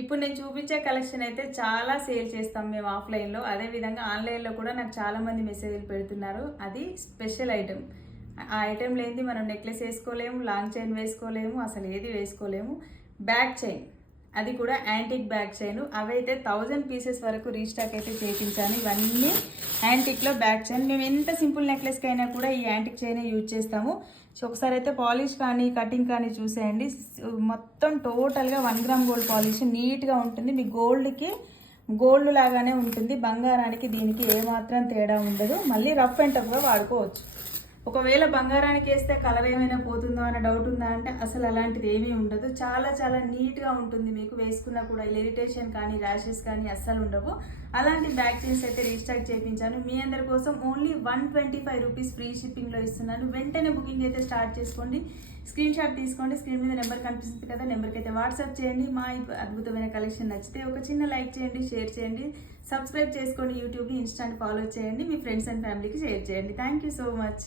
ఇప్పుడు నేను చూపించే కలెక్షన్ అయితే చాలా సేల్ చేస్తాం మేము ఆఫ్లైన్లో. అదేవిధంగా ఆన్లైన్లో కూడా నాకు చాలామంది మెసేజ్లు పెడుతున్నారు. అది స్పెషల్ ఐటెం. ఆ ఐటెం లేనిది మనం నెక్లెస్ వేసుకోలేము, లాంగ్ చైన్ వేసుకోలేము, అసలు ఏది వేసుకోలేము. బ్యాక్ చైన్, అది కూడా యాంటిక్ బ్యాక్ చైన్. అవైతే 1000 పీసెస్ వరకు రీస్టాక్ అయితే చేయించాను. ఇవన్నీ యాంటిక్లో బ్యాక్ చైన్. మేము ఎంత సింపుల్ నెక్లెస్కి అయినా కూడా ఈ యాంటిక్ చైనే యూజ్ చేస్తాము. సో ఒకసారి అయితే పాలిష్ కానీ కటింగ్ కానీ చూసేయండి. మొత్తం టోటల్గా 1 గ్రామ్ గోల్డ్ పాలిష్, నీట్గా ఉంటుంది. మీ గోల్డ్ లాగానే ఉంటుంది. బంగారానికి దీనికి ఏమాత్రం తేడా ఉండదు. మళ్ళీ రఫ్ అండ్ టఫ్గా వాడుకోవచ్చు. ఒకవేళ బంగారానికి వేస్తే కలర్ ఏమైనా పోతుందో అన్న డౌట్ ఉందా అంటే అసలు అలాంటిది ఏమీ ఉండదు. చాలా చాలా నీట్గా ఉంటుంది. మీకు వేసుకున్నా కూడా ఇరిటేషన్ కానీ ర్యాషెస్ కానీ అస్సలు ఉండవు. అలాంటి బ్యాక్ చైన్స్ అయితే రీస్టాక్ చేయించాను మీ అందరి కోసం. ఓన్లీ 125 రూపీస్ ఫ్రీ షిప్పింగ్లో ఇస్తున్నాను. వెంటనే బుకింగ్ అయితే స్టార్ట్ చేసుకోండి. స్క్రీన్ షాట్ తీసుకోండి. స్క్రీన్ మీద నెంబర్ కనిపిస్తుంది కదా, నెంబర్కి అయితే వాట్సాప్ చేయండి. మా అద్భుతమైన కలెక్షన్ నచ్చితే ఒక చిన్న లైక్ చేయండి, షేర్ చేయండి, సబ్స్క్రైబ్ చేసుకోండి. యూట్యూబ్ని, ఇన్స్టాని ఫాలో చేయండి. మీ ఫ్రెండ్స్ అండ్ ఫ్యామిలీకి షేర్ చేయండి. Thank you so much.